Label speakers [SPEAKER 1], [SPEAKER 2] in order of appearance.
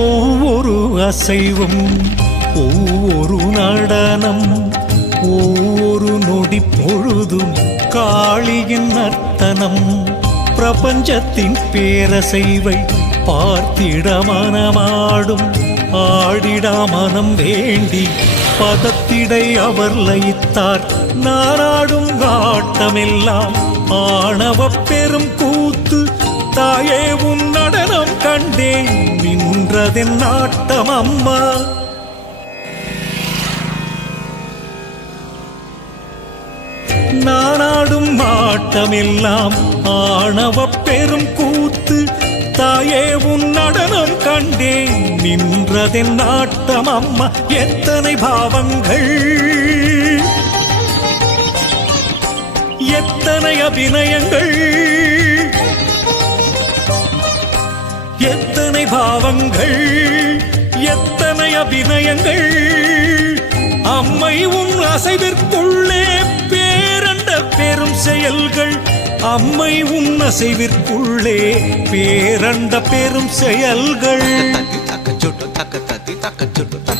[SPEAKER 1] ஒவ்வொரு அசைவும் ஒவ்வொரு நடனம் ஒவ்வொரு நொடி பொழுதும் காளியின் நர்த்தனம். பிரபஞ்சத்தின் பேரசைவை பார்த்திட மனமாடும் ஆடிடா மனம் வேண்டி பதத்திடை அவர் லயித்தார். நாராடும் ஆட்டமெல்லாம் ஆணவ பெரும் கூத்து தாயே உன் நடனம் கண்டேன். நின்றதின் நாட்டம் அம்மா. நானாடும் ஆட்டமெல்லாம் ஆணவ பெரும் கூத்து. தாயே உன் நடனம் கண்டேன். நின்றதின் நாட்டம் அம்மா. எத்தனை பாவங்கள். எத்தனை அபிநயங்கள். எத்தனை பாவங்கள் எத்தனை அபிநயங்கள். அம்மை உன் அசைவிற்குள்ளே பேரண்ட பெரும் செயல்கள். அம்மை உன் அசைவிற்குள்ளே பேரண்ட பெரும் செயல்கள்.
[SPEAKER 2] தத்தி தக்க சுட்டு தக்க தத்தி தக்க சுட்டு.